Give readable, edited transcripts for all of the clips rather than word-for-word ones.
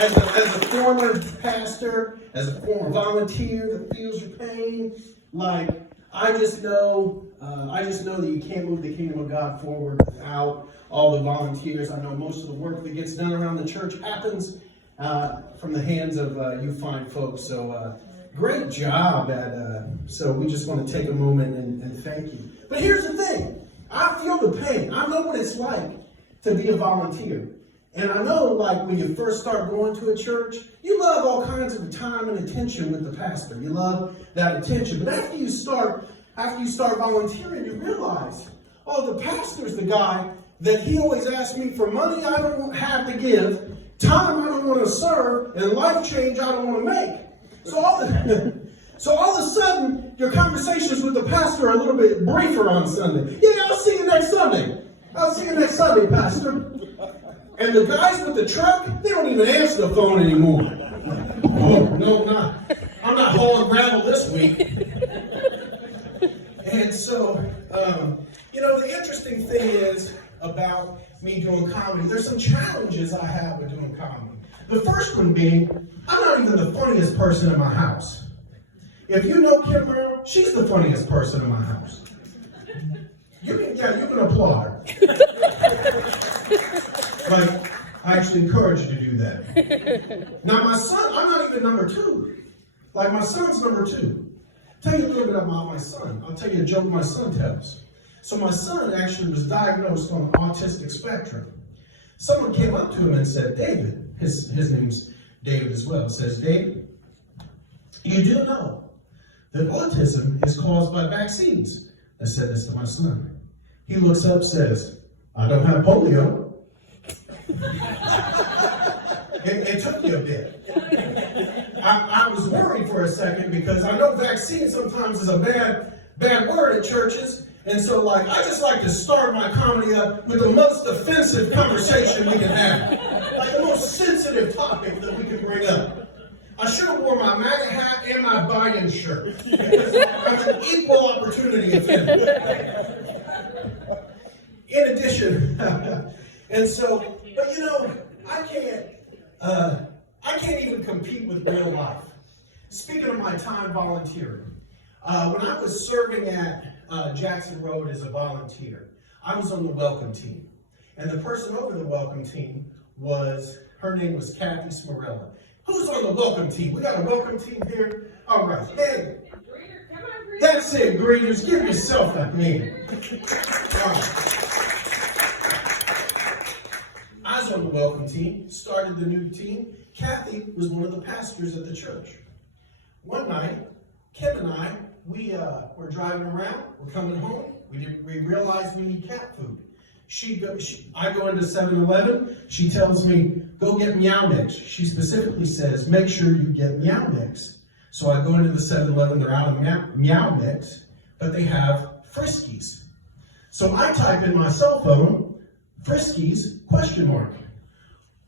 as a former pastor, as a former volunteer that feels your pain, like, I just know that you can't move the kingdom of God forward without all the volunteers. I know most of the work that gets done around the church happens from the hands of you fine folks. So great job so we just want to take a moment and thank you. But here's the thing. I feel the pain. I know what it's like to be a volunteer. And I know, like, when you first start going to a church, you love all kinds of time and attention with the pastor. You love that attention. But after you start volunteering, you realize, oh, the pastor's the guy that he always asks me for money I don't have to give, time I don't want to serve, and life change I don't want to make. So all of a sudden, your conversations with the pastor are a little bit briefer on Sunday. Yeah, I'll see you next Sunday. I'll see you next Sunday, pastor. And the guys with the truck, they don't even answer the phone anymore. Oh, no, I'm not hauling gravel this week. And so, the interesting thing is about me doing comedy, there's some challenges I have with doing comedy. The first one being, I'm not even the funniest person in my house. If you know Kim Merrill, she's the funniest person in my house. You can applaud her. Like, I actually encourage you to do that. Now, my son, I'm not even number 2. Like, my son's number 2. Tell you a little bit about my son. I'll tell you a joke my son tells. So my son actually was diagnosed on the autistic spectrum. Someone came up to him and said, David, his name's David as well, says, David, you do know that autism is caused by vaccines. I said this to my son. He looks up, says, I don't have polio. It took me a bit. I was worried for a second because I know vaccine sometimes is a bad word at churches. And so, I just like to start my comedy up with the most offensive conversation we can have. Like the most sensitive topic that we can bring up. I should have worn my MAGA hat and my Biden shirt. Because I'm an equal opportunity offender. In addition, and so, but I can't even compete with real life. Speaking of my time volunteering, when I was serving at Jackson Road as a volunteer, I was on the welcome team. And the person over the welcome team her name was Kathy Smarella. Who's on the welcome team? We got a welcome team here? All right. Hey. That's it, greeters. Give yourself a hand. I was on the welcome team, started the new team. Kathy was one of the pastors at the church. One night, Kim and I, we were driving around, we're coming home, we realized we need cat food. I go into 7-Eleven, she tells me, go get Meow Mix. She specifically says, make sure you get Meow Mix. So I go into the 7-Eleven, they're out of Meow Mix, but they have Friskies. So I type in my cell phone, Friskies, ?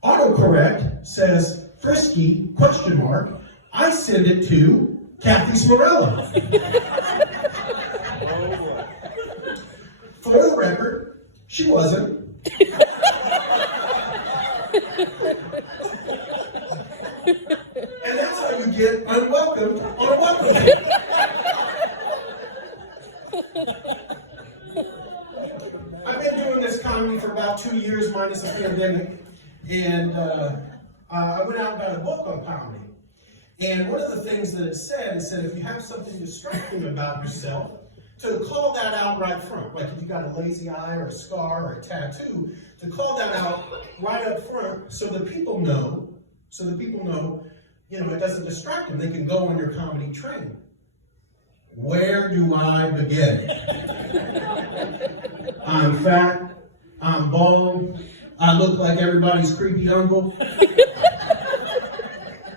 Autocorrect says, Frisky, ? I send it to Kathy Smarella. For the record, she wasn't. And that's how you get unwelcomed on a welcome day. I've been doing this comedy for about 2 years, minus a pandemic. And I went out and got a book on comedy. And one of the things that it said if you have something distracting about yourself, to call that out right front. Like if you got a lazy eye or a scar or a tattoo, to call that out right up front so that people know, it doesn't distract them. They can go on your comedy train. Where do I begin? I'm fat, I'm bald, I look like everybody's creepy uncle.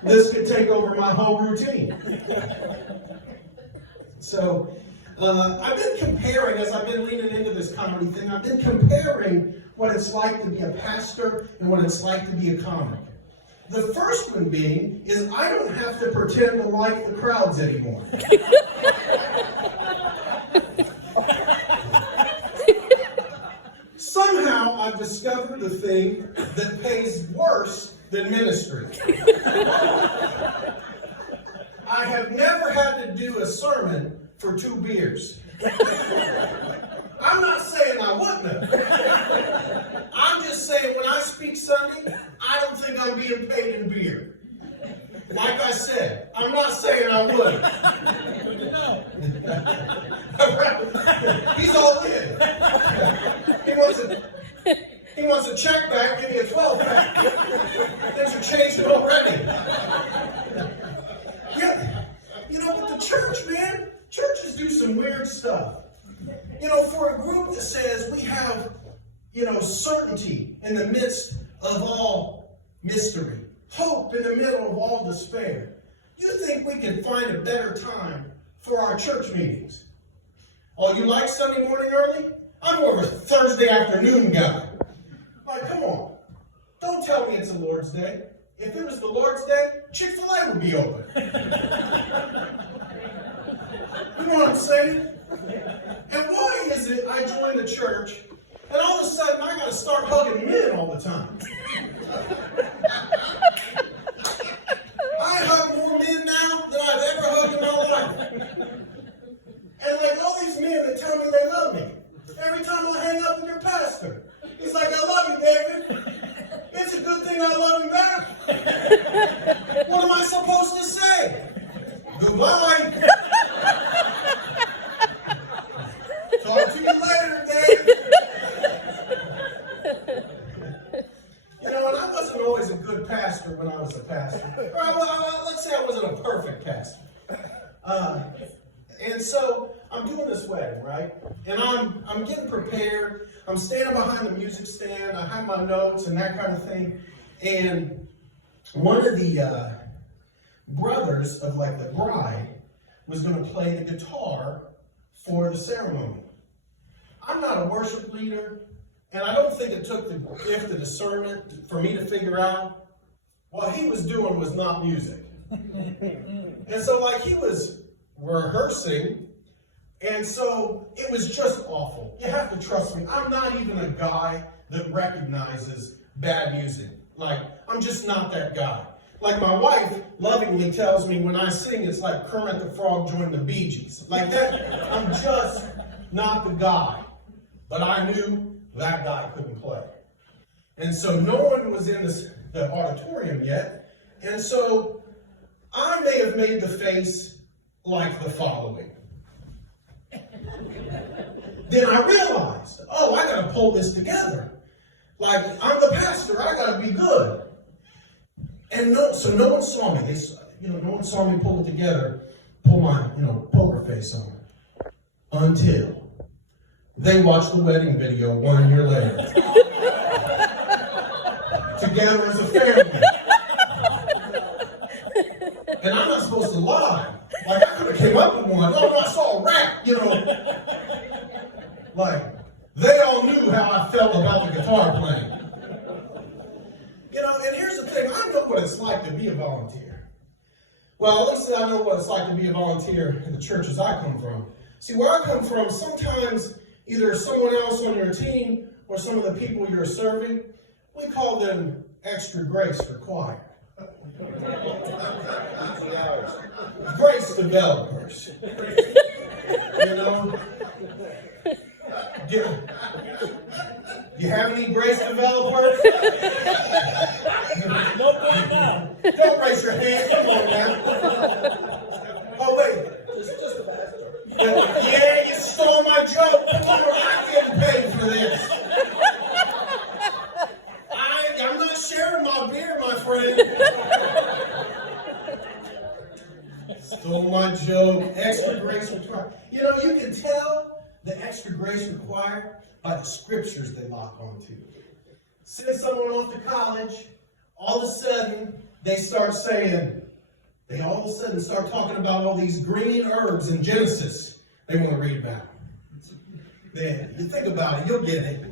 This could take over my whole routine. So, I've been comparing, as I've been leaning into this comedy thing, I've been comparing what it's like to be a pastor and what it's like to be a comic. The first one being is I don't have to pretend to like the crowds anymore. Somehow I've discovered the thing that pays worse than ministry. I have never had to do a sermon for 2 beers. I'm not saying I wouldn't have. I'm just saying when I speak Sunday, I don't think I'm being paid in beer. Like I said, I'm not saying I would. He's all in. He wants a check back, give me a 12-pack. Things are changing already. Yeah, but the church, man, churches do some weird stuff. For a group that says we have, certainty in the midst of all mystery, hope in the middle of all despair. You think we can find a better time for our church meetings? Oh, you like Sunday morning early? I'm more of a Thursday afternoon guy. Like, come on. Don't tell me it's the Lord's Day. If it was the Lord's Day, Chick-fil-A would be open. You know what I'm saying? And why is it I join the church and all of a sudden I got to start hugging men all the time? I hug more men now than I've ever hugged in my life. And like all these men that tell me they love me. Every time I hang up with your pastor, he's like, I love you, David. It's a good thing I love him back. What am I supposed to say? Goodbye. Talk to you later, Dave. And I wasn't always a good pastor when I was a pastor. Well, let's say I wasn't a perfect pastor. And so I'm doing this wedding, right? And I'm getting prepared. I'm standing behind the music stand. I have my notes and that kind of thing. And one of the brothers of the bride was going to play the guitar for the ceremony. I'm not a worship leader, and I don't think it took the gift of discernment for me to figure out what he was doing was not music. And so he was rehearsing, and so it was just awful. You have to trust me. I'm not even a guy that recognizes bad music. I'm just not that guy. My wife lovingly tells me when I sing, it's like Kermit the Frog joined the Bee Gees. That, I'm just not the guy. But I knew that guy couldn't play. And so no one was in the auditorium yet. And so I may have made the face like the following. Then I realized, I got to pull this together. I'm the pastor, I got to be good. And no one saw me. No one saw me pull it together, pull my, poker face on. Until they watched the wedding video 1 year later. Together as a family. And I'm not supposed to lie. I could have came up with one. Oh, I saw a rat, they all knew how I felt about the guitar playing. And here's the thing. I know what it's like to be a volunteer. Well, at least I know what it's like to be a volunteer in the churches I come from. See, where I come from, sometimes either someone else on your team or some of the people you're serving, we call them extra grace required. Grace developers. You have any grace developers? Don't raise your hand. Come on now. Oh, wait. Just the pastor. Yeah, you stole my joke. Come on, I'm getting paid for this. I'm not sharing my beer, my friend. Stole my joke. Extra grace required. You can tell the extra grace required by the scriptures they lock onto. Send someone off to college, all of a sudden they start talking about all these green herbs in Genesis they want to read about. Then you think about it, you'll get it.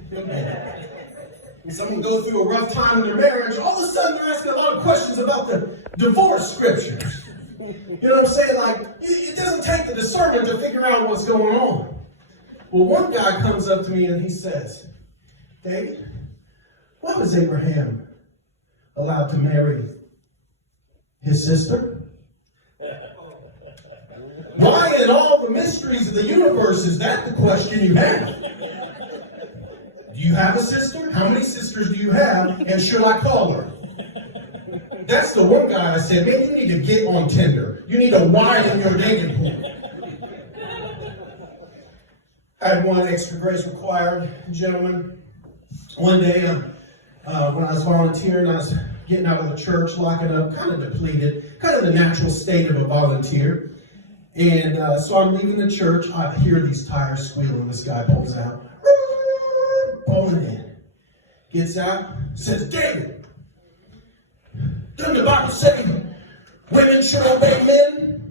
When someone goes through a rough time in their marriage, all of a sudden they're asking a lot of questions about the divorce scriptures. You know what I'm saying? It doesn't take the discernment to figure out what's going on. Well, one guy comes up to me and he says, David, why was Abraham allowed to marry his sister? Why in all the mysteries of the universe is that the question you have? Do you have a sister? How many sisters do you have? And should I call her? That's the one guy I said, man, you need to get on Tinder. You need to widen your dating pool. I had one extra grace required gentleman. One day when I was volunteering, I was getting out of the church, locking up, kind of depleted, kind of the natural state of a volunteer. And so I'm leaving the church. I hear these tires squealing. This guy pulls out. Pulling in. Gets out. Says, David, doesn't the Bible say women should obey men?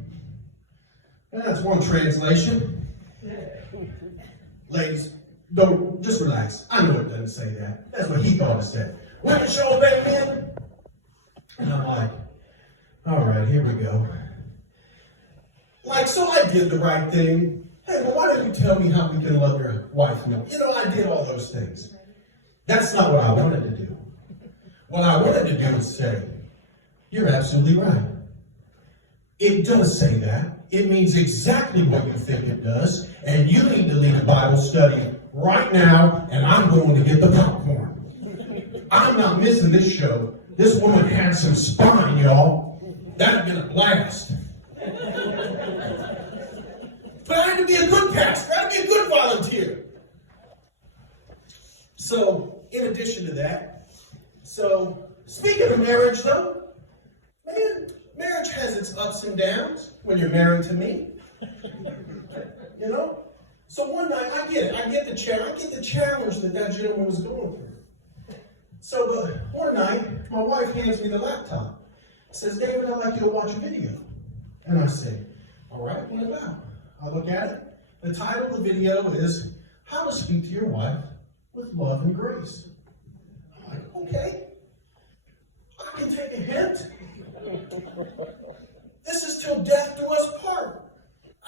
And that's one translation. Ladies, don't, just relax. I know it doesn't say that. That's what he thought it said. Women should obey men? And I'm like, all right, here we go. Like, so I did the right thing. Hey, well, why don't you tell me how we can love your wife more? You know, I did all those things. That's not what I wanted to do. What I wanted to do is say, you're absolutely right. It does say that. It means exactly what you think it does. And you need to lead a Bible study right now, and I'm going to get the popcorn. I'm not missing this show. This woman had some spine, y'all. That'd have been a blast. But I had to be a good pastor. I had to be a good volunteer. So, in addition to that, speaking of marriage, though, man, marriage has its ups and downs when you're married to me. You know? So one night, I get it. I get the challenge that gentleman was going through. So one night, my wife hands me the laptop. Says, David, I'd like you to watch a video. And I say, all right, what about? I look at it. The title of the video is How to Speak to Your Wife with Love and Grace. I'm like, okay, I can take a hint. This is till death do us part.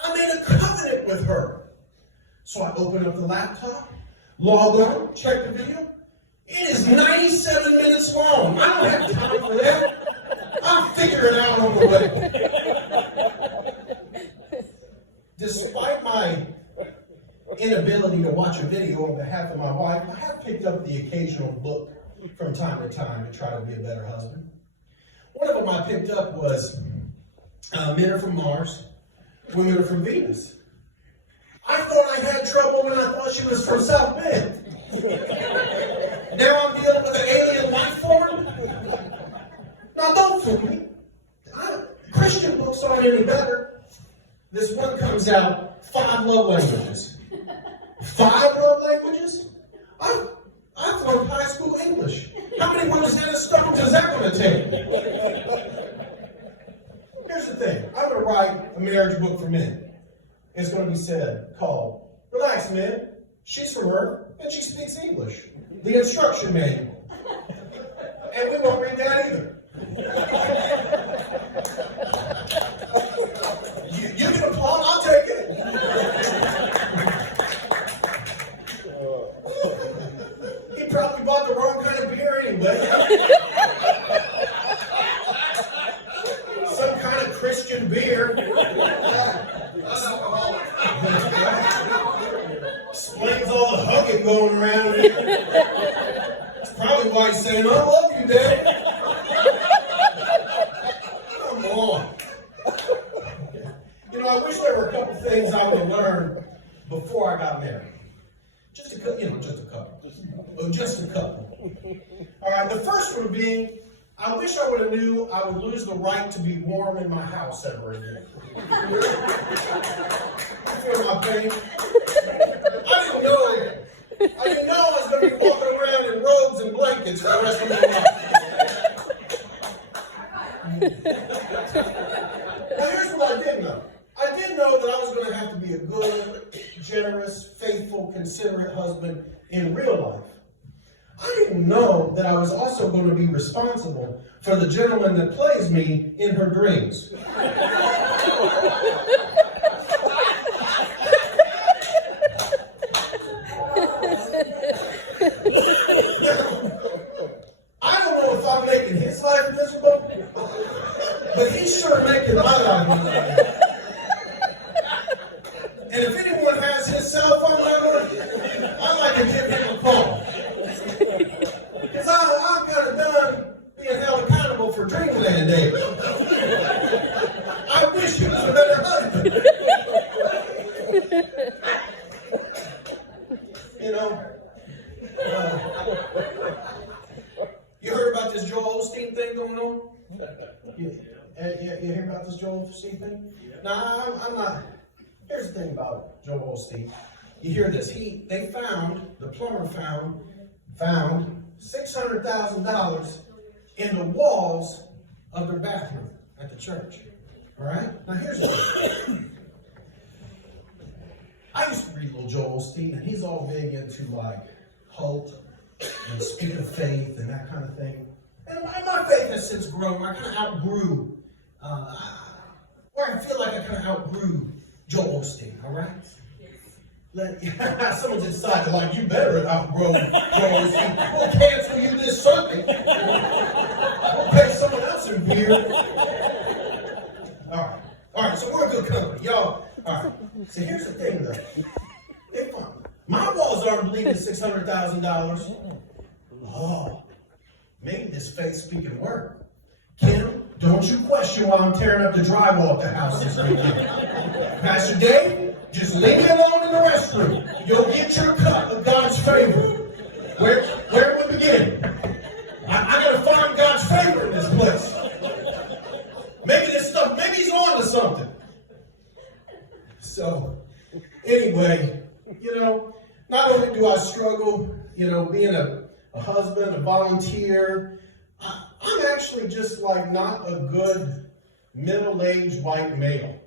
I made a covenant with her. So I open up the laptop, log on, check the video. It is 97 minutes long. I don't have time for that. I'll figure it out on the way. Despite my inability to watch a video on behalf of my wife, I have picked up the occasional book from time to time to try to be a better husband. One of them I picked up was Men Are From Mars, Women Are From Venus. I thought I had trouble when I thought she was from South Bend. Now I'm dealing with an alien life form? Now don't fool me. Christian books aren't any better. This one comes out, 5 love languages. 5 love languages? I thought high school English. How many Rosetta Stones is that going to take? Here's the thing. I'm going to write a marriage book for men. It's going to be called, Relax, Men. She's from Earth, and she speaks English. The instruction manual. And we won't read that either. You can applaud, I'll take it. He probably bought the wrong kind of beer anyway. Some kind of Christian beer. That's alcoholic. Explains all the hugging going around here. That's probably why he's saying, I love you, Dad. Come on. You know, I wish there were a couple things I would have learned before I got married. Just a couple. All right, the first one being, I wish I would have knew I would lose the right to be warm in my house ever again. You feel my pain? I didn't know I was going to be walking around in robes and blankets for the rest of my life. Now here's what I did know. I did know that I was going to have to be a good, generous, faithful, considerate husband in real life. I didn't know that I was also going to be responsible for the gentleman that plays me in her dreams. I don't know if I'm making his life miserable, but he's sure making my life miserable. And if anyone has his cell phone number, I'd like to give him a call. Because I'm kind of done being held accountable for Dreamland Day. I wish he was a better husband. You know, you heard about this Joel Osteen thing going on? You hear about this Joel Osteen thing? Now, I'm not. Here's the thing about Joel Osteen. You hear this. The plumber found $600,000 in the walls of their bathroom at the church. All right? Now, here's the thing. I used to read little Joel Osteen, and he's all big into, like, hope and speaking of faith and that kind of thing. And my faith has since grown. I kind of outgrew, or I feel like I kind of outgrew Joel Osteen, all right? Someone just decided, like, you better outgrow Joel Osteen. We'll cancel you this Sunday. We'll pay someone else in beer. All right, so we're a good company, y'all. All right, so here's the thing, though. My walls aren't bleeding $600,000. Oh, maybe this faith-speaking word. Kim, don't you question why I'm tearing up the drywall at the house this weekend. Pastor Dave, just leave me alone in the restroom. You'll get your cut of God's favor. Where do we begin? I gotta find God's favor in this place. Maybe he's on to something. So, anyway, not only do I struggle, being a husband, a volunteer, I'm actually just like not a good middle-aged white male.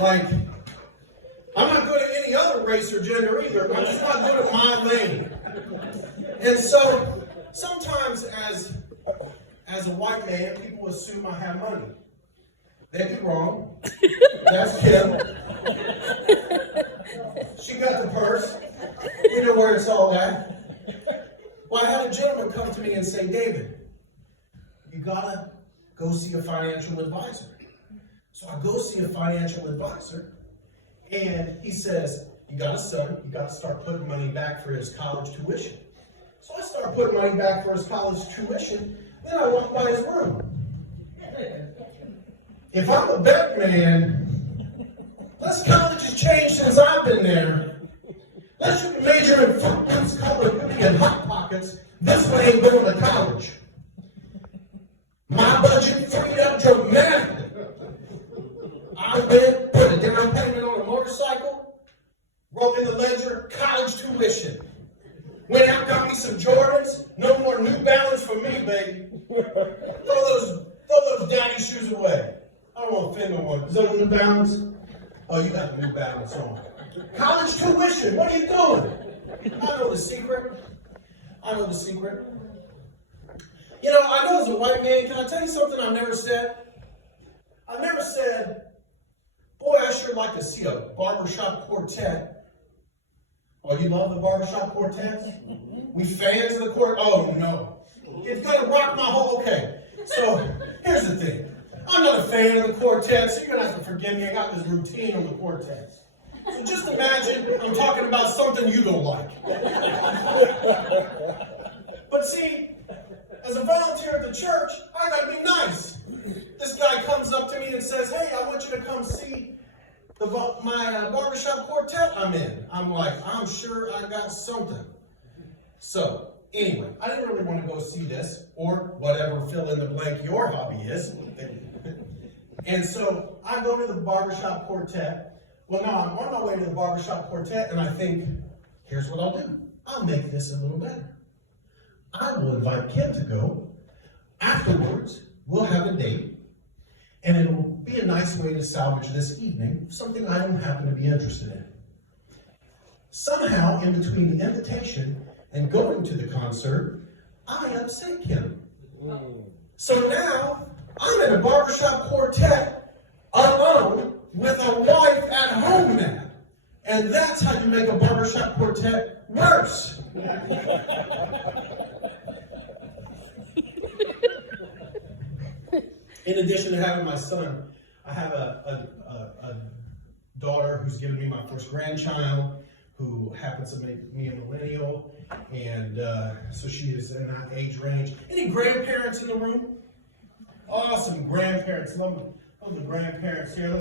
Like, I'm not good at any other race or gender either. I'm just not good at my lane. And so, sometimes as a white man, people assume I have money. They'd be wrong. That's Kim. She got the purse. We know where it's all at. Well, I had a gentleman come to me and say, David, you gotta go see a financial advisor. So I go see a financial advisor, and he says, you got a son, you gotta start putting money back for his college tuition. So I start putting money back for his college tuition, then I walk by his room. If I'm a bet man, this college has changed since I've been there. Unless you can major in footprints, color, cooking, and hot pockets, this one ain't going to college. My budget freed up dramatically. I went, put a down payment on a motorcycle, wrote in the ledger, college tuition. Went out, got me some Jordans. No more New Balance for me, baby. Throw those daddy shoes away. I don't want to offend no one. Is that a New Balance? Oh, you got the New Balance on. College tuition, what are you doing? I know the secret. I know as a white man, can I tell you something I've never said? I've never said, boy, I sure like to see a barbershop quartet. Oh, you love the barbershop quartets? We fans of the quartet? Oh, no. It's going to rock my whole, okay. So, here's the thing. I'm not a fan of the quartets, so you're going to have to forgive me. I got this routine on the quartets. So just imagine I'm talking about something you don't like. But see, as a volunteer at the church, I gotta be nice. This guy comes up to me and says, hey, I want you to come see my barbershop quartet I'm in. I'm like, I'm sure I got something. So, anyway, I didn't really want to go see this, or whatever fill in the blank your hobby is. And so, I go to the barbershop quartet. Well, now I'm on my way to the barbershop quartet, and I think, here's what I'll do. I'll make this a little better. I will invite Kim to go. Afterwards, we'll have a date, and it will be a nice way to salvage this evening, something I don't happen to be interested in. Somehow, in between the invitation and going to the concert, I upset Kim. So now, I'm in a barbershop quartet alone with a wife at home now. And that's how you make a barbershop quartet worse. In addition to having my son, I have a daughter who's given me my first grandchild, who happens to make me a millennial, and so she is in that age range. Any grandparents in the room? Awesome grandparents. Love the grandparents here.